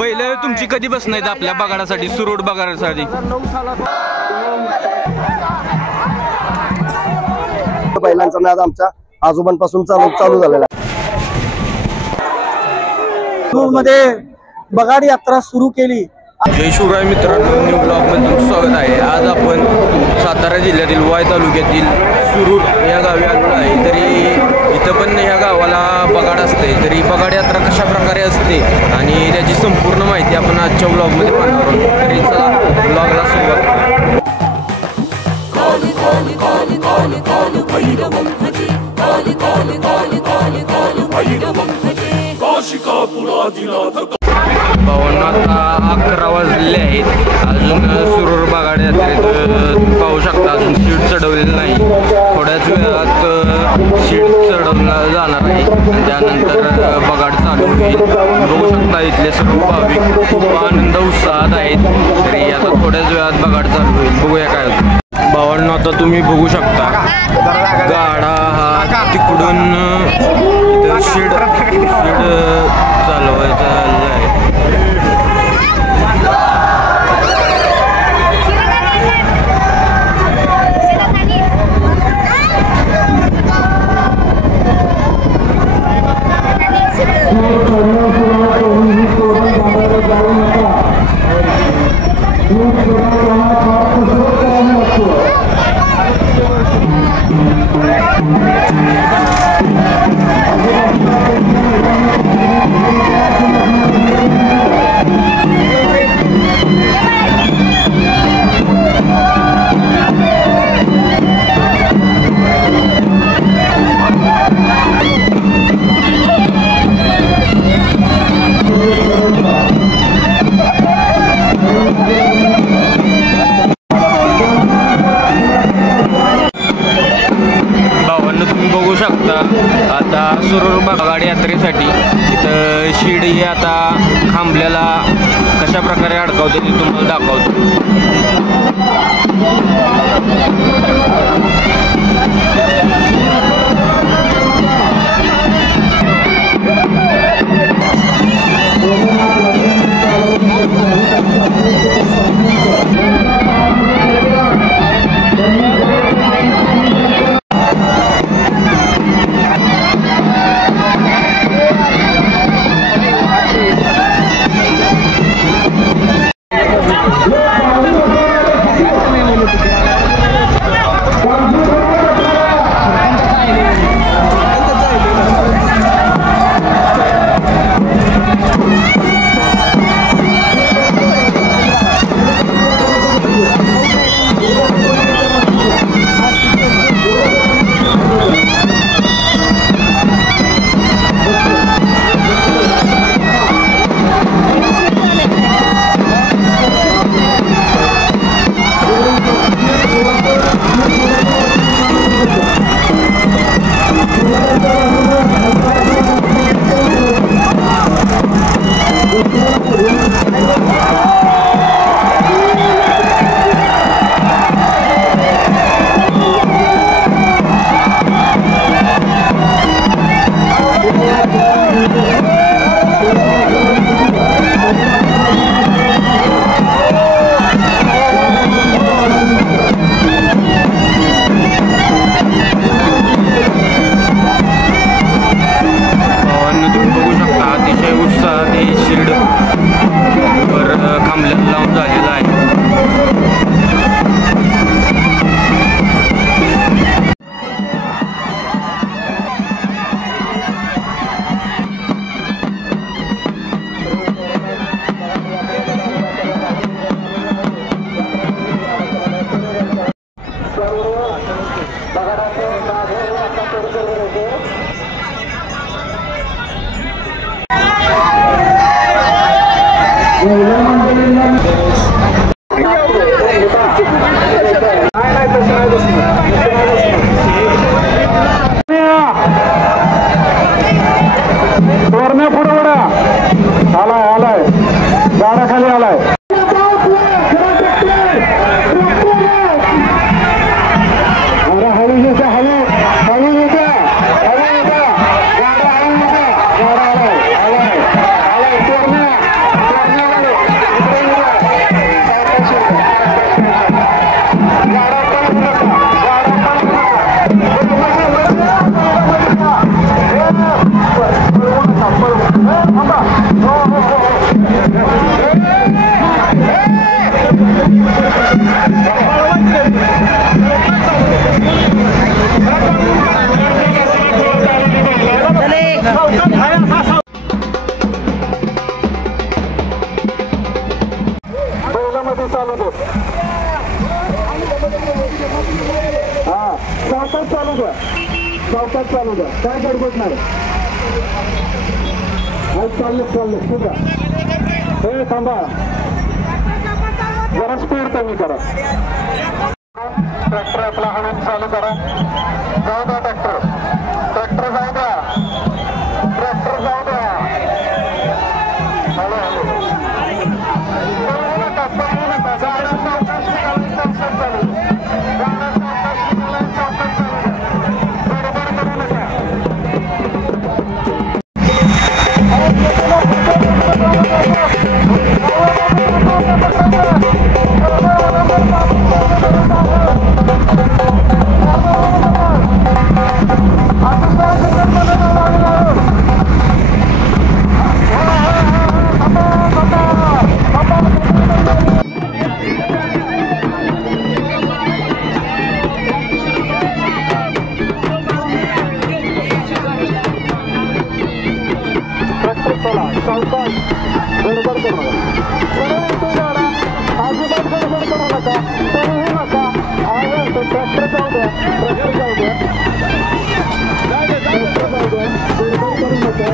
बैल तुमची कधी बसणार आपल्या बगाडासाठी, सुरूड बगाडासाठी? बैलांचा नाद आमच्या आजोबांपासून चालू झालेला मध्ये बगाड यात्रा सुरू केली। जय शिवराय मित्रांनो, न्यू ब्लॉग मध्ये तुमचं स्वागत आहे। आज आपण सातारा जिल्ह्यातील वाई तालुक्यातील सुरूड या गावी आलेलो आहे। तरी इथं पण या गावाला बगाड असते, तरी बगाड यात्रा कशा प्रकारे असते आणि त्याची संपूर्ण माहिती आपण आजच्या ब्लॉग मध्ये पाहणार आहोत। तरी चला ब्लॉगला सुरुवात करू। भावांनो, आता 11 वाजले आहेत, अजून सुरूर बगाड यात्रेत पाहू शकता अजून शीट चढवलेलं नाही। थोड्याच वेळात शीट चढवलं जाणार आहे आणि त्यानंतर बगाड चालू होईल। बघू शकता इथले सर्व भाविक खूप आनंद उत्साहात आहेत। तरी आता थोड्याच वेळात बगाड चालू होईल, बघूया काय होतं। भावांनो, आता तुम्ही बघू शकता गाडा हा तिकडून इथं शीड चालवायचा आहे। आता सुरूर बगाड यात्रेसाठी इथं शीड ही आता खांबल्याला कशा प्रकारे अडकावते ते तुम्हाला दाखवतो। आलाय गाडा खाली आलाय। बैलामध्ये चालू दे. हा सावकाश चालू द्या, सावकाश चालू द्या, काय गडबड नाही. चालले ठीक आहे. हे थांबा, जरा स्पीड कमी करा. ट्रॅक्टर आपला हळून चालू करा. जाऊ द्या ट्रॅक्टर, ट्रॅक्टर जाऊ द्या, ट्रॅक्टर जाऊ द्या. हळू हळू गाड्या सावकाश निघाला, सावकाश चालू द्या. गाड्या सावकाश निघाला, सावकाश चालू द्या. गडबड करू नका. सावकाश, गडबड करू नका. अजिबात गडबड करू नका, तरीही नका. ट्रॅक्टर जाऊ द्या, ट्रॅक्टर जाऊ द्या, ट्रॅक्टर जाऊ द्या. गडबड करू नका.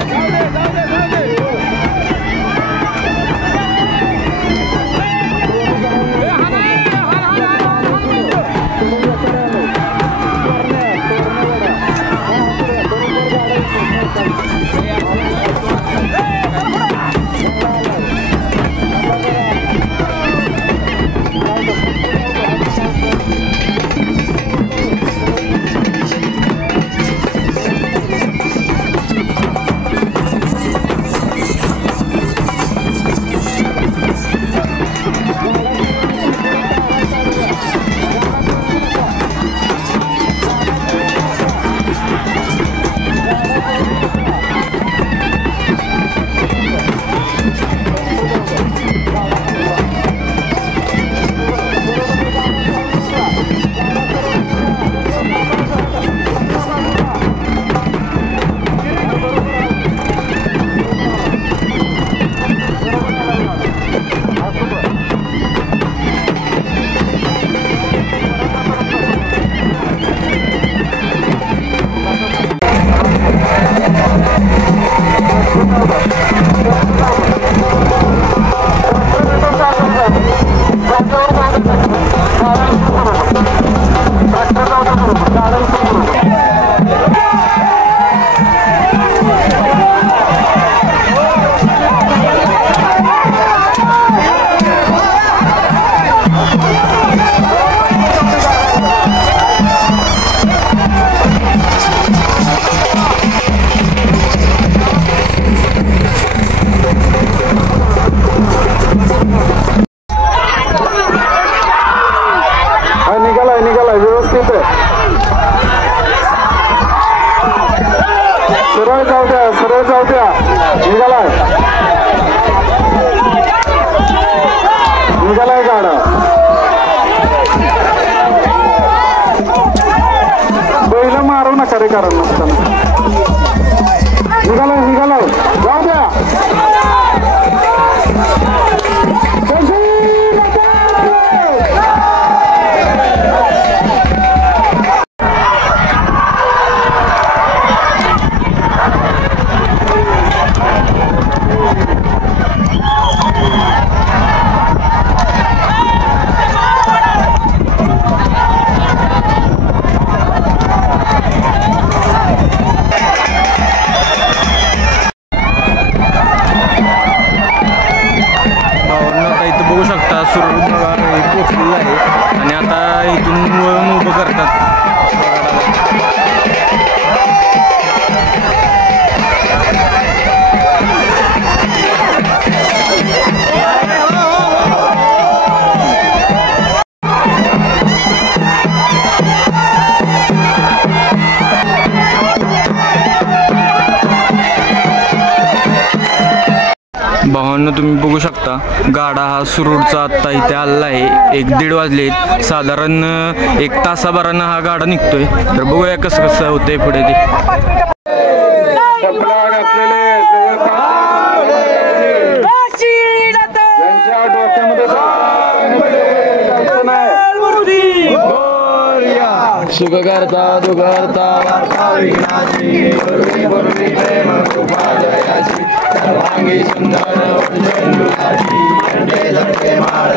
निघालाय व्यवस्थित आहे. सरळ जाऊ द्या, सरळ जाऊ द्या. निघालाय, निघालाय गाडा. बैल मारू नका रे कारण नसताना. निघालाय, निघालाय, जाऊ द्या. बघू शकता सुरुवात पोचलेलं आहे आणि आता इथून वळण उभं करतात. भावांनो तुम्ही बघू शकता गाडा हा सुरूरचा आत्ता इथे आलेला आहे. 1-1:30 वाजले. साधारण 1 तासाभरानं हा गाडा निघतोय. तर बघूया कसं कसं होतंय पुढे ते. बसलेले त्यांच्या डोक्यामध्ये सुख करता दुखरता वार्ता विघ्नाची पूर्वी पूर्वी प्रेम कृपा जयाची सर्वांगी सुंदर झेंडूची झेंडे झडके माळ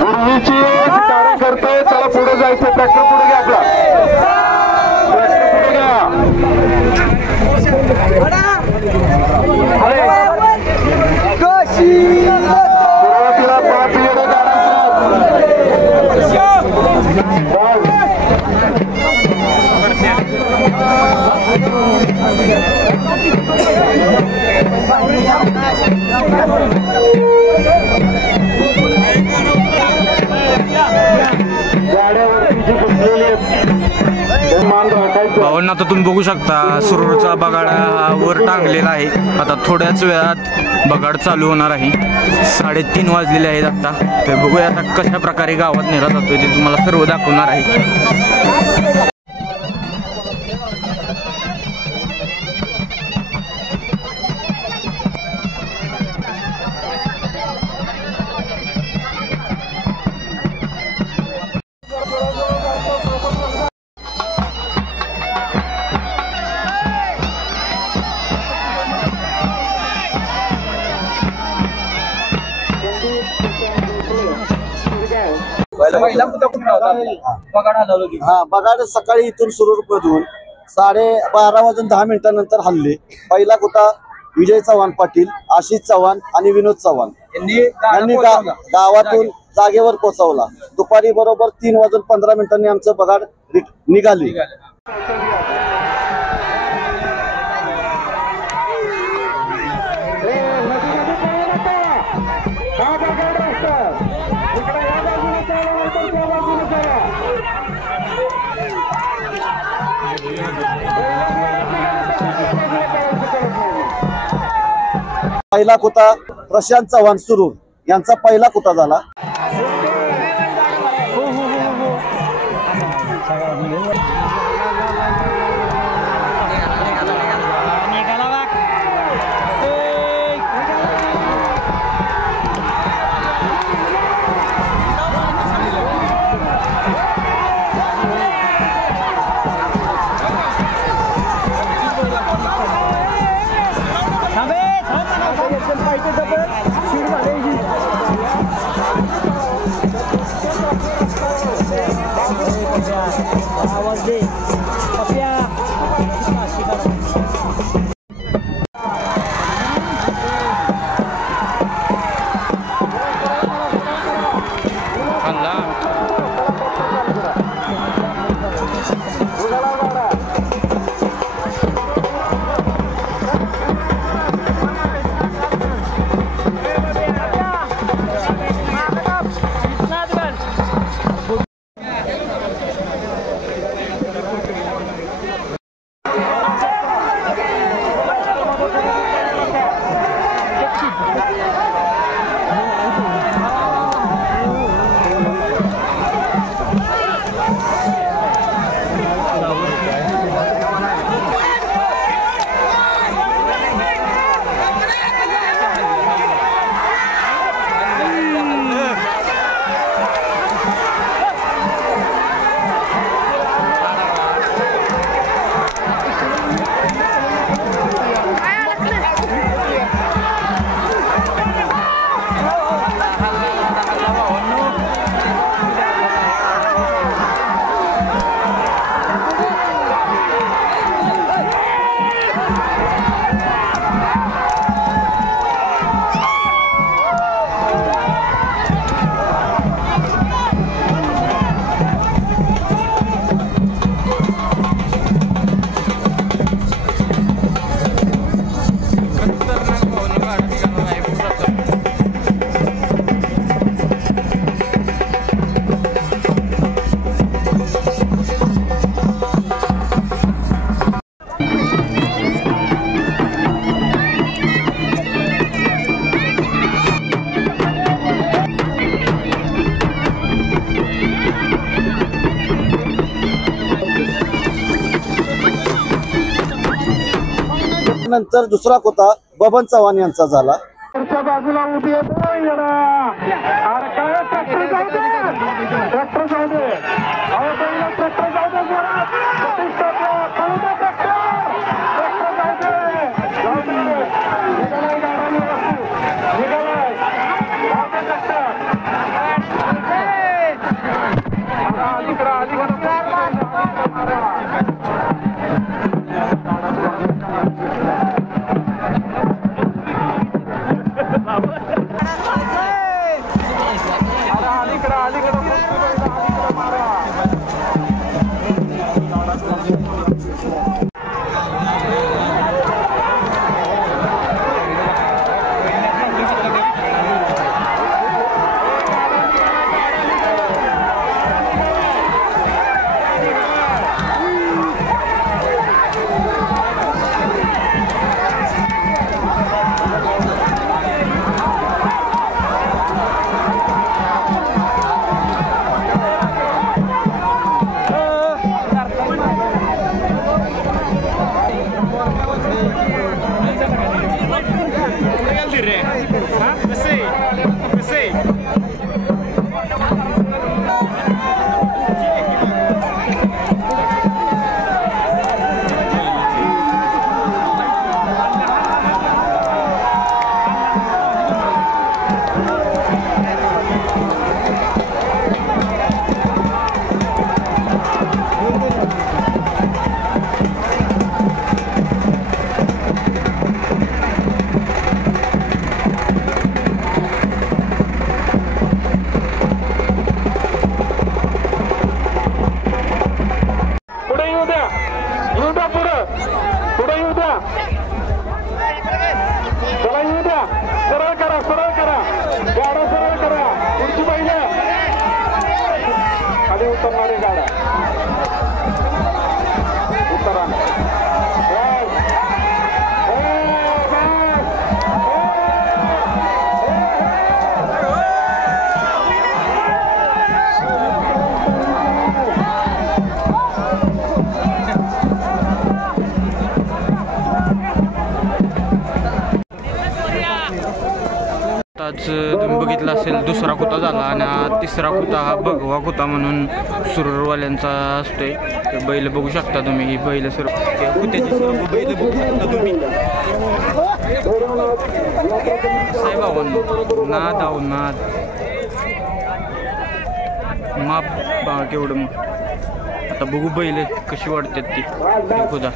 पूर्वीची कार्यकर्ते चला पुढे जायचं ट्रॅक्टर पुढे घ्या आपला ट्रॅक्टर पुढे घ्या सुरुवातीला 5 येडे भावांना आता तुम्ही बघू शकता सुरूरचा बगाडा हा वर टांगलेला आहे. आता थोड्याच वेळात बगाड चालू होणार आहे. 3:30 वाजलेले आहेत आता. तर बघूया आता कशा प्रकारे गावात नेला जातोय ते तुम्हाला सर्व दाखवणार आहे. हा बगाड सकाळी इथून सुरूरमधून 12:30 हल्ले. पहिला कुठा विजय चव्हाण पाटील, आशिष चव्हाण आणि विनोद चव्हाण यांनी गावातून जागेवर पोहोचवला. दुपारी बरोबर 3:15 आमचं बगाड निघाली. पहिला कुता प्रशांत चव्हाण सुरूर यांचा पहिला कुता झाला. नंतर दुसरा कोता बबन चव्हाण यांचा झाला. वरच्या बाजूला उभी आहे अरे काय ट्रॅक्टर जाऊ दे ट्रॅक्टर जाऊ दे अहो पहिला ट्रॅक्टर जाऊ दे जोरात पळू दे ट्रॅक्टर जाऊ दे निघालाय गाडाने वस्तू निघालाय जाऊ दे ट्रॅक्टर अलीकडं आज तुम्ही बघितलं असेल दुसरा कुता झाला आणि तिसरा कुता हा भगवा कुता म्हणून सुरूरवाल्यांचा असतोय. बैल बघू शकता तुम्ही, ही बैल सर्व कुत्याची सर्व बैल बघू शकता तुम्ही. साहेबांनो नाद आहो नाद माप बा केवढं मग. आता बघू बैल कशी वाढतात ती खुदा.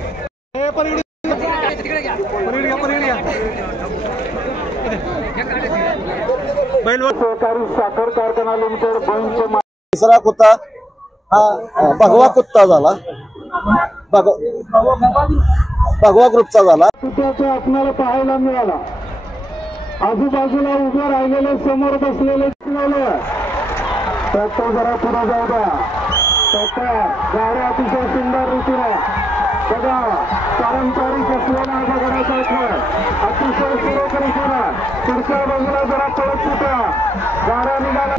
सहकारी साखर कारखाना लिमिटेड बंच. तिसरा कुत्ता हा भगवा कुत्ता झाला, भगवा ग्रुपचा झाला. कुत्याचं आपल्याला पाहायला मिळाला. आजूबाजूला उभे राहिलेले समोर बसलेले ट्रॅक्टर जरा पुढे जाऊ द्या. ट्रॅक्टर गाड्या अतिशय सुंदर रीतीने बघा पारंपरिक असलेला दगडाचा खेळ अतिशय सुरेख रीतीने पुढच्या बाजूला जरा पळत होत्या गाड्या निघाला.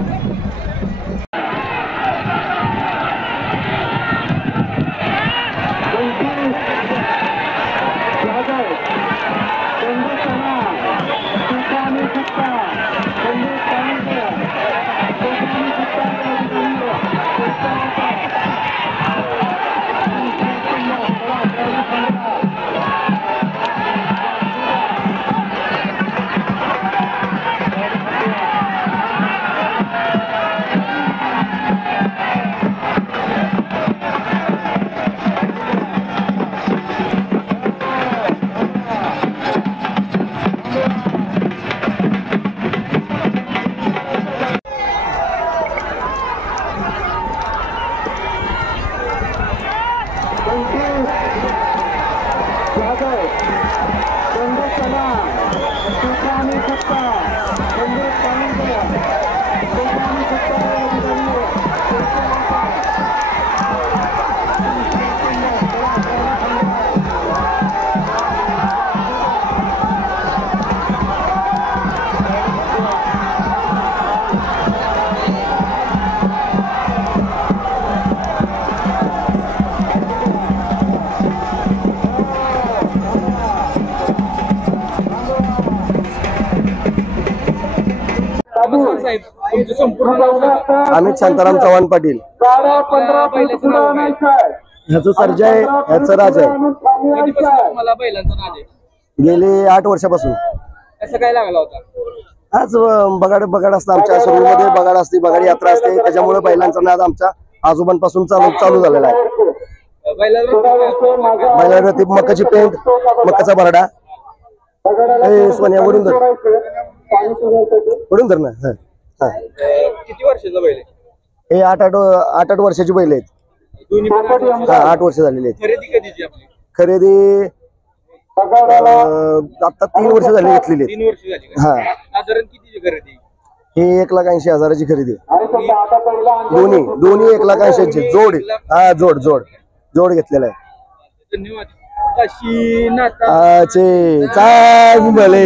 साहेब तुमचं संपूर्ण नाव सांगा. अमित शांताराम चव्हाण पाटील. 12-15 नाव काय? ह्याचं सर्जा आहे, ह्याचं राज आहे. कधीपासून तुम्हाला बैलांचा नाद आहे? गेले 8 वर्षापासून. कसं काय लागला होता? आज बगाड असतं आमच्या सुरूमध्ये, बगाड असते, बगाडी यात्रा असते, त्याच्यामुळे बैलांचा नाद आमच्या आजोबांपासून चालू झालेला आहे. बैलावरती मकाची पेंट, मकाचा बरडा. सोन्या वडून धर ना. किती वर्षाचा बैल आहे? हे 8 वर्षाची बैल आहेत. दोन्ही पण 8 वर्ष झालेली आहेत. खरेदी कधीची आपली? खरेदी आता 3 वर्ष झाली घेतलेली. 3 वर्ष झाली का? हा. साधारण कितीची खरेदी? ही 1,80,000ची खरेदी. दोन्ही 1,80,000ची जोड. हा, जोड घेतलेला आहे. धन्यवाद. काशी नाता आचे चांगले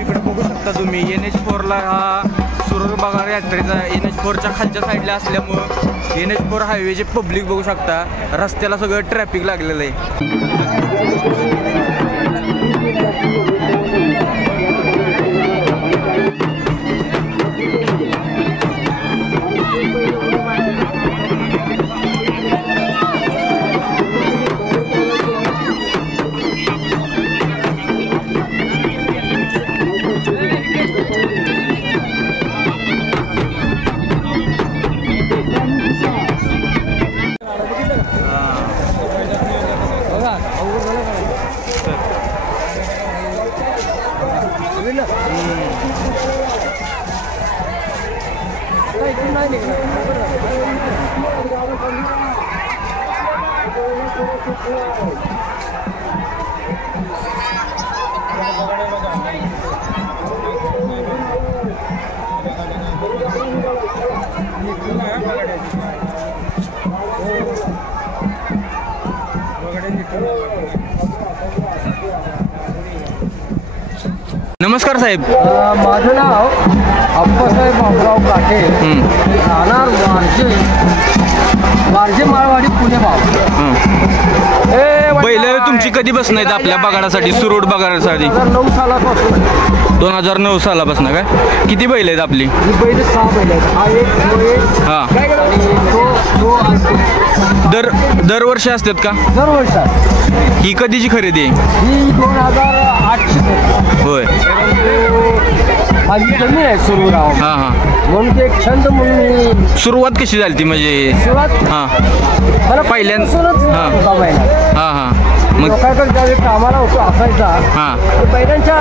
इकडे बघू शकता तुम्ही NH4ला हा सुरूर बघा यात्रेचा NH4च्या खालच्या साईडला असल्यामुळं NH4 हायवेचे पब्लिक बघू शकता. रस्त्याला सगळं ट्रॅफिक लागलेलं आहे. नमस्कार साहेब. माझं नाव अप्पासाहेब बाबुराव काटे, राहणार वारजे माळवाडी, पुणे भाव. बैल तुमची कधी बसणं आहेत आपल्या बगाडासाठी, सुरूड बगाडासाठी? 2009 सालापासून. 2009 सालापासून काय? किती बैल आहेत आपली? ही बैल 6 बैल आहेत. हा एक, तो एक, हा. आणि तो असतो. दरवर्षी असतात का? दरवर्षात. ही कधीची खरेदी आहे? ही 2008ची. होय. माझी जमीन आहे सुरूराव. हा हा. म्हणून ते एक छंद म्हणून सुरुवात कशी झाली ती म्हणजे? सुरुवात हा मला पहिल्यांदा. हा हा. मग लोकांकडे ज्यावेळी कामाला होतो असायचा, हा ते बैलांच्या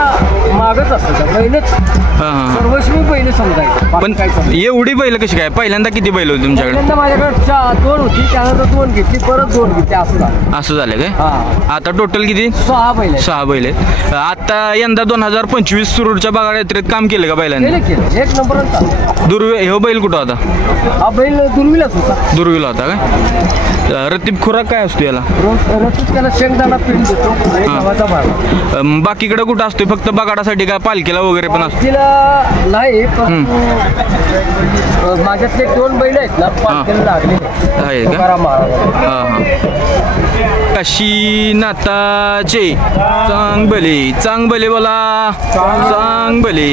मागच असायचं. बैलच हा हा. सर्वस्वी बैल समजायचं. पण बाकी काय समजायचं? एवढी बैल कशी काय? पहिल्यांदा किती बैल होती तुमच्याकडे? पहिल्यांदा माझ्याकडे 2 होती, त्यानंतर 2 घेतली, परत 2 घेतली, असं झालं. असं झालं काय? हा. आता टोटल किती? 6 बैल आहेत. 6 बैल आहेत. आता यंदा 2025 सुरूरच्या बगाड यात्रेत काम केलं का बैलांनी? केलं एक नंबरच चालू. ह्यो बैल कुठं होता? हा बैल दुर्मिळच होता. दुर्वीला होता काय? रतीब खुराक काय असतो याला? रोज त्याला शेंगदाणा पिंड देतो आणि हा. गव्हाचा भाग. बाकीकडे कुठं असतोय? फक्त बगाडासाठी का पालखीला वगैरे पण असतो? तिला नाही, पण माझ्यातले 2 बैल आहेत ना, पालखीला लागले आहे का? तुकाराम महाराज. हा हा. काशी नाताचे चांगबले बोला, चांगबले.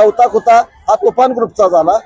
चौथा कुता हा तुफान ग्रुपचा झाला.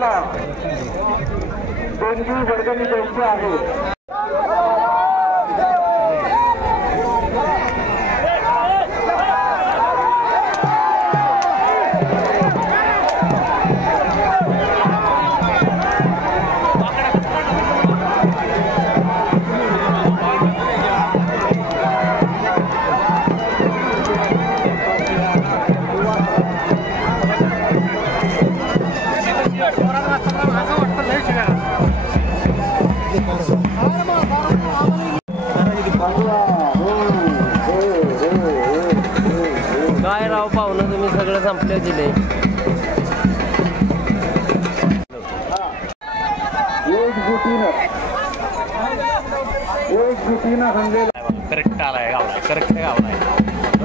तुम्हाला देणगी वर्गणी द्यायची आहे. काय राव पाहुणं तुम्ही सगळं संपले दिले. एकजुटीनं हंगेला करेक्ट आलाय गावला, करेक्ट गावला आहे.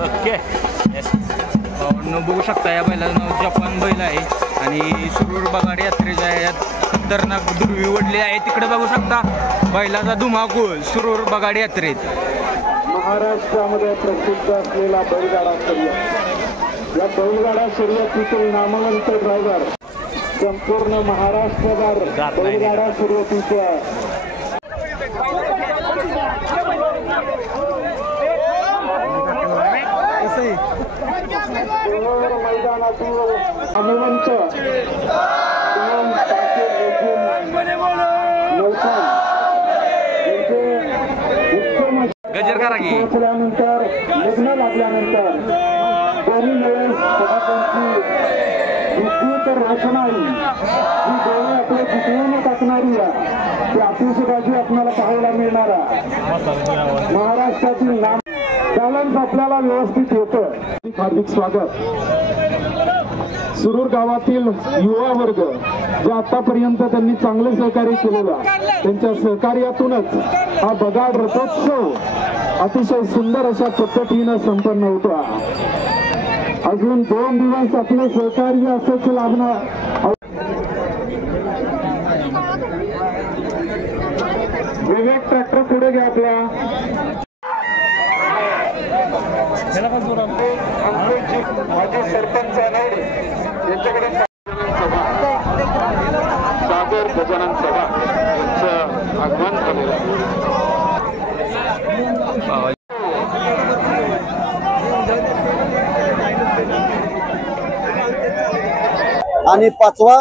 ओके बघू शकता या बैलाचं नाव जपान बैल आहे आणि सुरूर बगाड यात्रेच्या यात खतरनाक दुर्वी वडली आहे. तिकडे बघू शकता बैलाचा धुमाकूळ सुरूर बगाड यात्रेत. महाराष्ट्रामध्ये प्रसिद्ध असलेला बैलगाडा शर्यत. या बैलगाडा शर्यतीतील नामवंत ड्रायव्हर संपूर्ण महाराष्ट्रभर बैलगाडा शर्यतीच्या मैदानातील नामवंत गजर करा की पोहोचल्यानंतर लग्न लागल्यानंतर दोन्ही वेळेस सभापती विद्युत रोषणाई ही डोळे आपले जिंकवून टाकणारी ती आतिषबाजी आपल्याला पाहायला मिळणार आहे. महाराष्ट्रातील नाम बॅलन्स आपल्याला व्यवस्थित होतं. हार्दिक स्वागत. सुरूर गावातील युवा वर्ग जे आतापर्यंत त्यांनी चांगले सहकार्य केलेलं त्यांच्या सहकार्यातूनच हा बगाड रथोत्सव अतिशय सुंदर अशा पद्धतीनं संपन्न होतो. अजून 2 दिवस आपलं सहकार्य असंच लाभणार. विवेक ट्रॅक्टर पुढे घ्या आपला. माझे सरपंच यांच्याकडे सागर गजानन सभा यांचं आगमन झालेलं आहे. आणि 5वा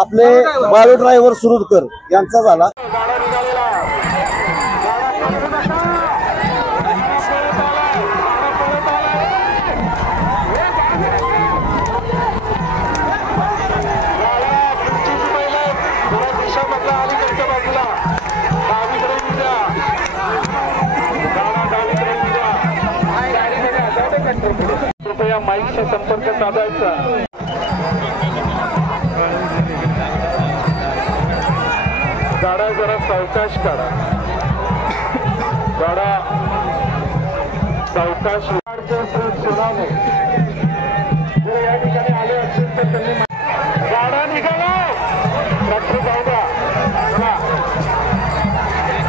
आपले बाळू ड्रायव्हर सुरूरकर यांचा झाला. कृपया माईकशी संपर्क साधायचा. गाडा जरा सावकाश काढा. गाडा सावकाश सोडावे. जर या ठिकाणी आले असतील तर त्यांनी गाडा निघाला. डॉक्टर जाऊ द्या.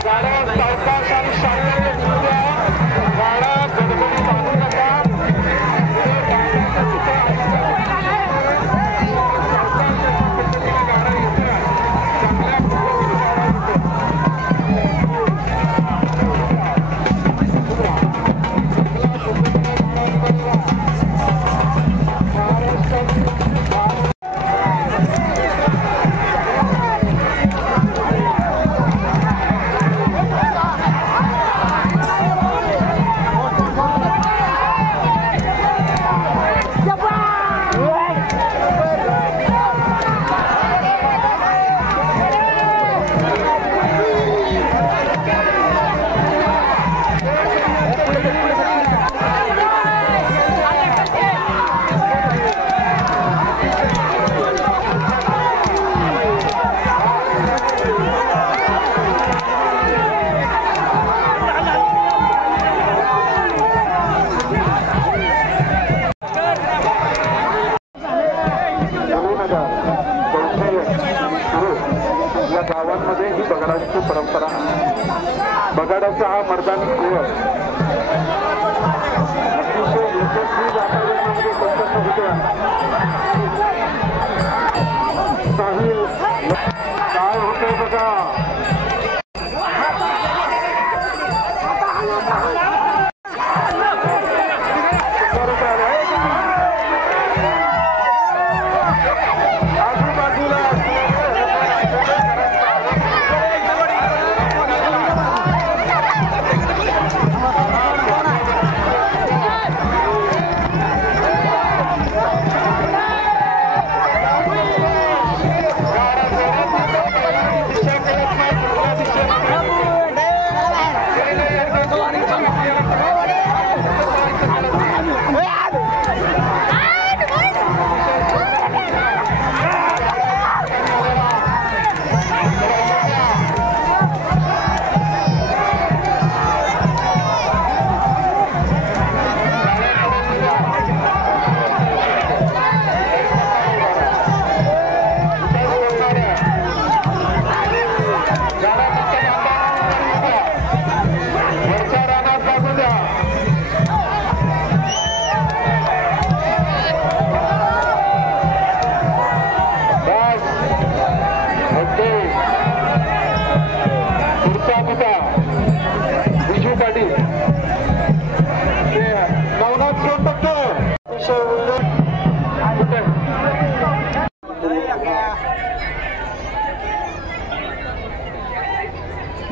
गाडा सावकाश आणि शांततेत घेऊ द्या. गाडा गडबडी बांधू नका. गावांमध्ये ही बगाडाची परंपरा. बगाडाचा हा मर्दानी खेळ अतिशय यशस्वी वातावरणामध्ये संपन्न होतो.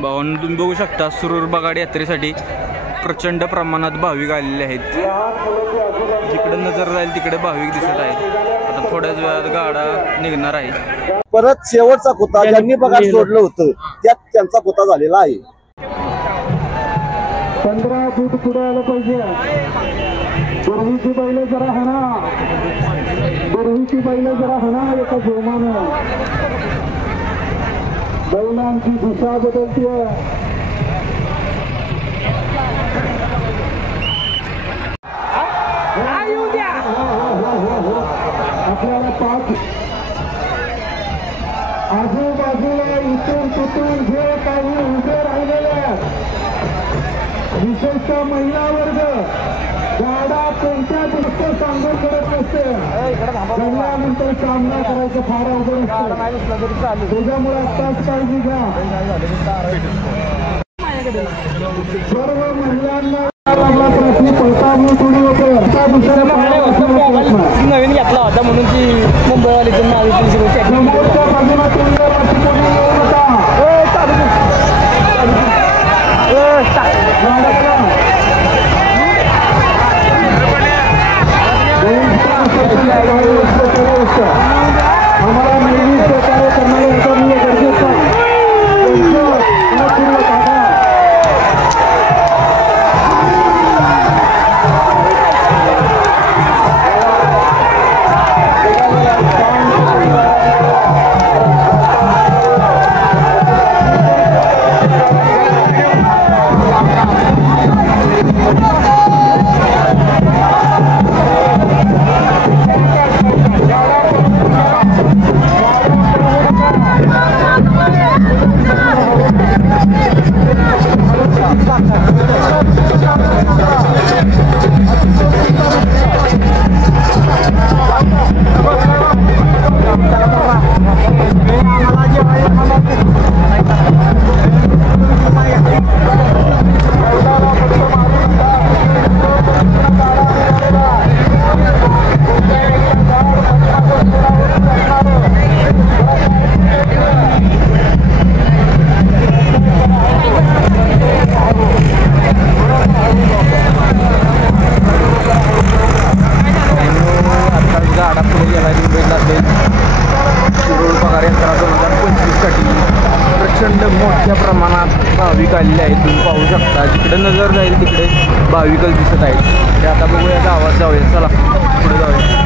भावांनो तुम्ही बघू शकता सुरूर बगाड यात्रेसाठी प्रचंड प्रमाणात भाविक आलेले आहेत. जिकडे नजर राहील तिकडे भाविक दिसत आहेत. आता थोड्याच वेळात गाडा निघणार आहे. परत शेवटचा कुता ज्यांनी बगाड सोडलं होतं त्यात त्यांचा कुता झालेला आहे. 15 फूट पुढे आलं पाहिजे. पूर्वीची बैल जरा हना, पूर्वीची बैल जरा हना एका जोमानं. बैलांची दिशा बदलतीये. आपल्याला 5 आजूबाजूला इथून तिथून जे काही उभे राहिलेले विशेषतः महिला वर्ग गाडा कोणत्या दृष्ट सांगून करत नसते. जगल्यानंतर सामना करायचं फार अवघड असतं. त्याच्यामुळे आत्ताच काळजी घ्या. सर्व महिलांना नवीन घेतला होता म्हणून ती मुंबईवाली आम्हाला नेहमी सहकार्य करणारे उतरणे गरजेचं आहे. प्रचंड मोठ्या प्रमाणात भाविक आलेले आहेत. तुम्ही पाहू शकता जिकडे नजर जाईल तिकडे भाविकच दिसत आहेत. ते आता बघूया गावात जाऊया. चला पुढे जाऊया.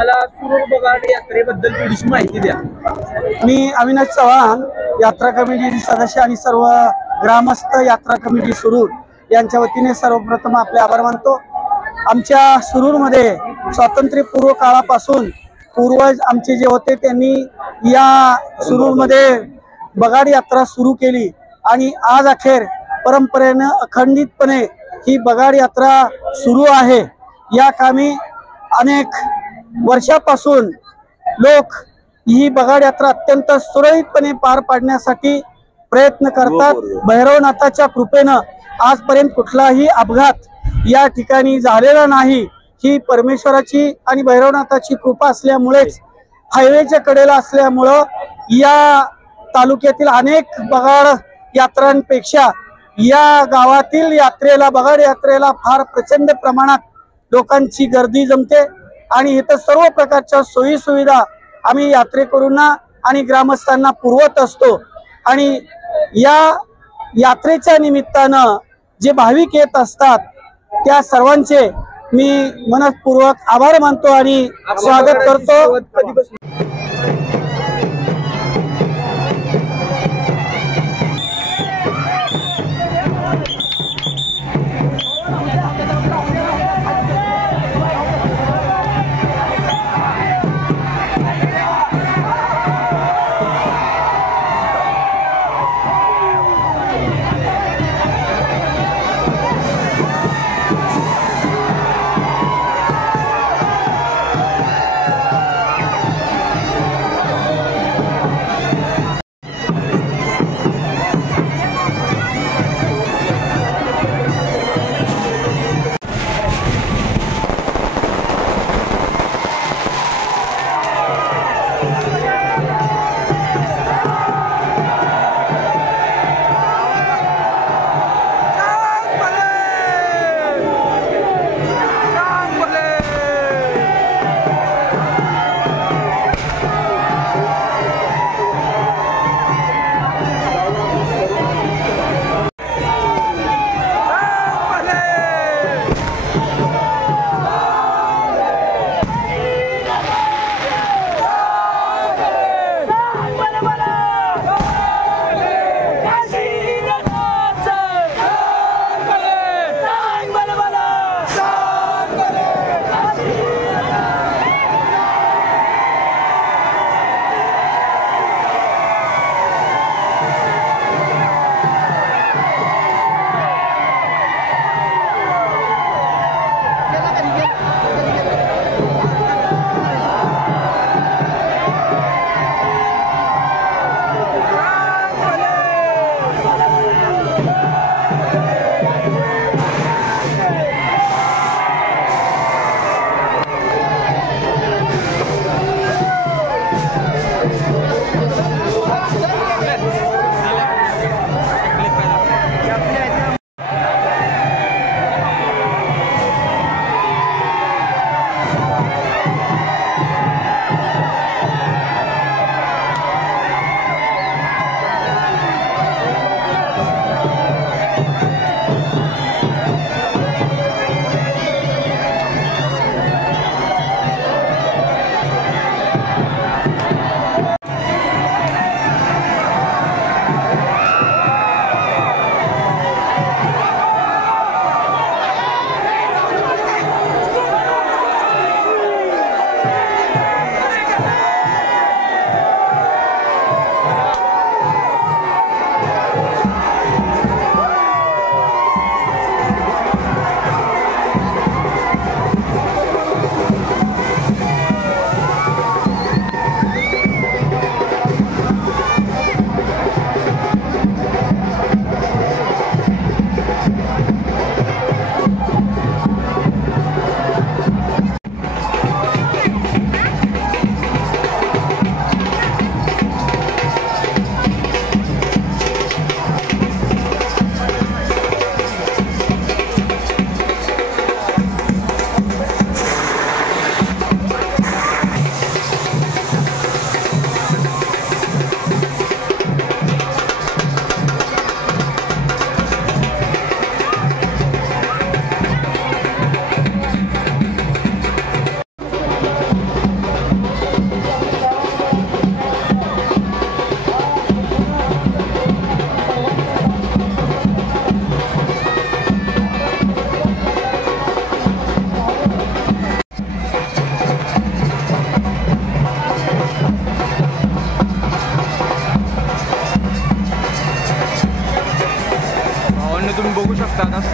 आम्हाला सुरूर बगाड यात्रेबद्दल थोडीशी माहिती द्या. मी अविनाश चव्हाण, यात्रा कमिटी सदस्य आणि सर्व ग्रामस्थ यात्रा कमिटी सुरूर यांच्या वतीने सर्वप्रथम आपले आभार मानतो. आमच्या सुरूरमध्ये स्वातंत्र्यपूर्व काळापासून पूर्वज आमचे जे होते त्यांनी या सुरूरमध्ये बगाड यात्रा सुरू केली आणि आज अखेर परंपरेनं अखंडितपणे ही बगाड यात्रा सुरू आहे. या कामी अनेक वर्षापासून लोक ही बगाड यात्रा अत्यंत सुरळीतपणे पार पाडण्यासाठी प्रयत्न करतात. भैरवनाथाच्या कृपेनं आजपर्यंत कुठलाही अपघात या ठिकाणी झालेला नाही. ही परमेश्वराची आणि भैरवनाथाची कृपा असल्यामुळेच हायवेच्या कडेला असल्यामुळं या तालुक्यातील अनेक बगाड यात्रांपेक्षा या गावातील यात्रेला बगाड यात्रेला फार प्रचंड प्रमाणात लोकांची गर्दी जमते आणि इथं सर्व प्रकारच्या सोयी सुविधा आम्ही यात्रेकरूंना आणि ग्रामस्थांना पुरवत असतो. आणि या यात्रेच्या निमित्तानं जे भाविक येत असतात त्या सर्वांचे मी मनपूर्वक आभार मानतो आणि स्वागत करतो.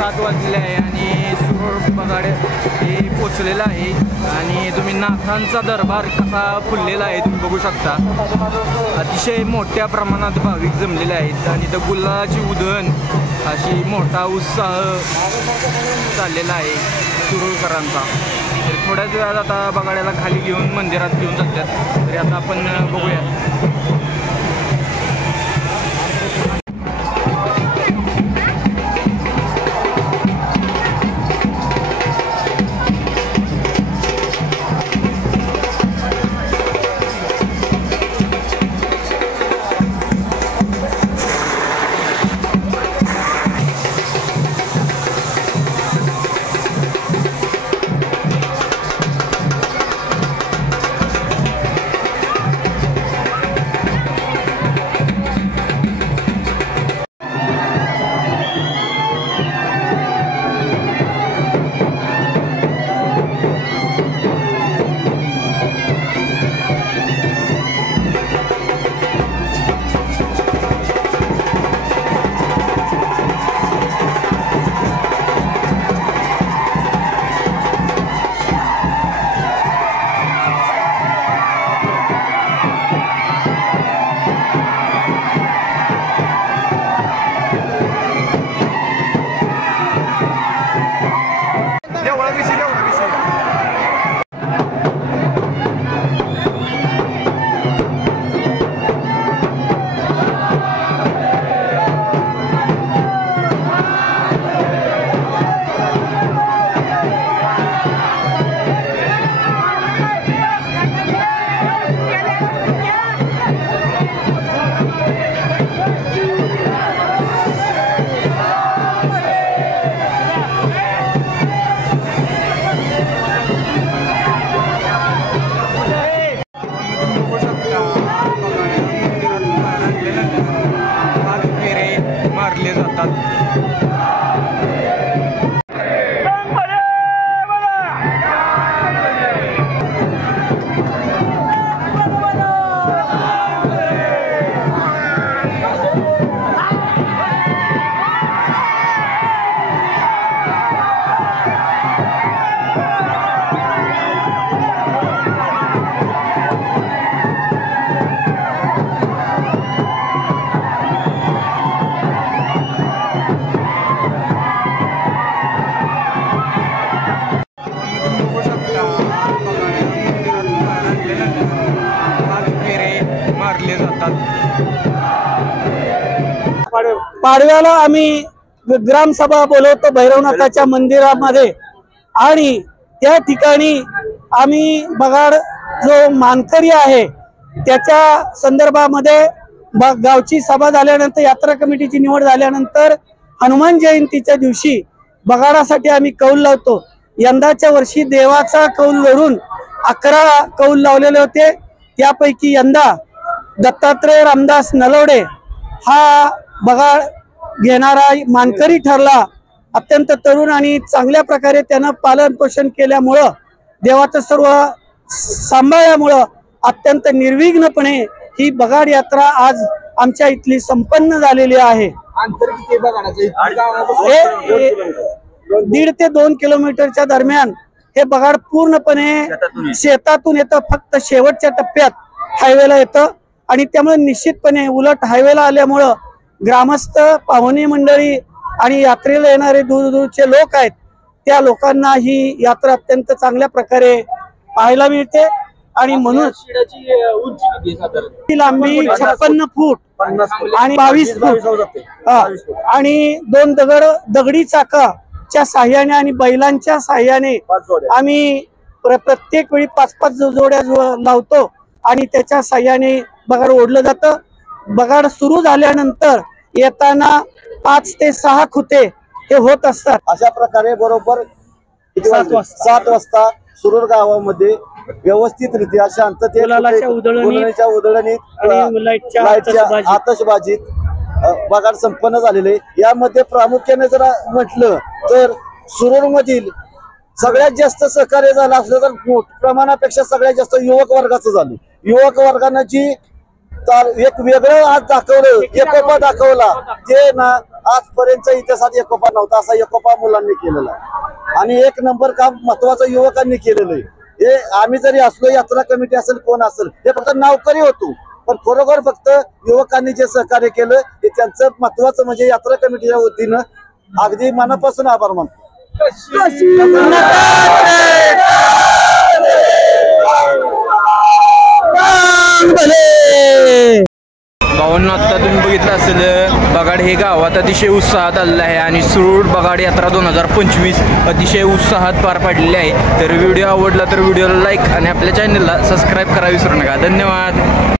7 वाजले आहे आणि सुरूर बगाड हे पोचलेलं आहे आणि तुम्ही नाथांचा दरबार कसा फुललेला आहे तुम्ही बघू शकता। अतिशय मोठ्या प्रमाणात भाविक जमलेले आहेत आणि त्या गुलालाची उधळण अशी मोठा उत्साह चाललेला आहे सुरूरकरांचा। थोड्याच वेळात आता बगाड्याला खाली घेऊन मंदिरात घेऊन जातात, तरी आता आपण बघूया। पाडव्याला आम्ही ग्रामसभा बोलवतो भैरवनाथाच्या मंदिरामध्ये आणि त्या ठिकाणी आम्ही बगाड जो मानकरी आहे त्याच्या संदर्भामध्ये गावची सभा झाल्यानंतर यात्रा कमिटीची निवड झाल्यानंतर हनुमान जयंतीच्या दिवशी बगाडासाठी आम्ही कौल लावतो। यंदाच्या वर्षी देवाचा कौल धरून 11 कौल लावलेले होते, त्यापैकी यंदा दत्तात्रय रामदास नलवडे हा बगाड घेणारा मानकरी ठरला। अत्यंत तरुण आणि चांगल्या प्रकारे त्यानं पालन पोषण केल्यामुळं देवाचं सर्व सांभाळल्यामुळं अत्यंत निर्विघ्नपणे ही बगाड यात्रा आज आमच्या इथली संपन्न झालेली आहे। 1.5 ते 2 किलोमीटरच्या दरम्यान हे बगाड पूर्णपणे शेतातून येतं, फक्त शेवटच्या टप्प्यात हायवेला येतं आणि त्यामुळे निश्चितपणे उलट हायवेला आल्यामुळं ग्रामस्थ पाहुणे मंडळी आणि यात्रेला येणारे दूरदूरचे लोक आहेत त्या लोकांना ही यात्रा अत्यंत चांगल्या प्रकारे पाहायला मिळते आणि म्हणून ती लांबी 56 फूट आणि 22 फूट आणि 2 दगडी चाकाच्या साह्याने आणि बैलांच्या साह्याने आम्ही प्रत्येक वेळी 5-5 जोड्या लावतो आणि त्याच्या साह्याने बगाड ओढलं जातं। बगाड सुरू झाल्यानंतर येताना 5 ते 6 खुते हे होत असतात। अशा प्रकारे बरोबर 7 वाजता सुरूर गावामध्ये व्यवस्थितरित्या शांततेच्या उधळणीत आतषबाजीत बगाड संपन्न झालेले। यामध्ये प्रामुख्याने जर म्हटलं तर सुरूर मधील सगळ्यात जास्त सहकार्य झालं असलं तर प्रमाणापेक्षा सगळ्यात जास्त युवक वर्गाचं झालं। युवक वर्गानं जी एक वेगळं आज दाखवलं, एकोपा दाखवला. ते ना आजपर्यंतच्या इतिहासात एकोपा नव्हता, असा एकोपा मुलांनी केलेला आहे. आणि एक नंबर काम महत्वाचं युवकांनी केलेलं आहे. हे आम्ही जरी असलो, यात्रा कमिटी असेल, कोण असेल, हे फक्त नावकरी होतो, पण खरोखर फक्त युवकांनी जे सहकार्य केलं ते त्यांचं महत्वाचं म्हणजे यात्रा कमिटीच्या वतीनं अगदी मनापासून आभार मानतो. भावांनो, आता तुम्ही बघितलं असेल बगाड हे गावात अतिशय उत्साहात आलेलं आहे आणि सुरूर बगाड यात्रा 2025 अतिशय उत्साहात पार पाडलेली आहे. तर व्हिडिओ आवडला तर व्हिडिओला लाईक आणि आपल्या चॅनलला सबस्क्राईब करायला विसरू नका. धन्यवाद.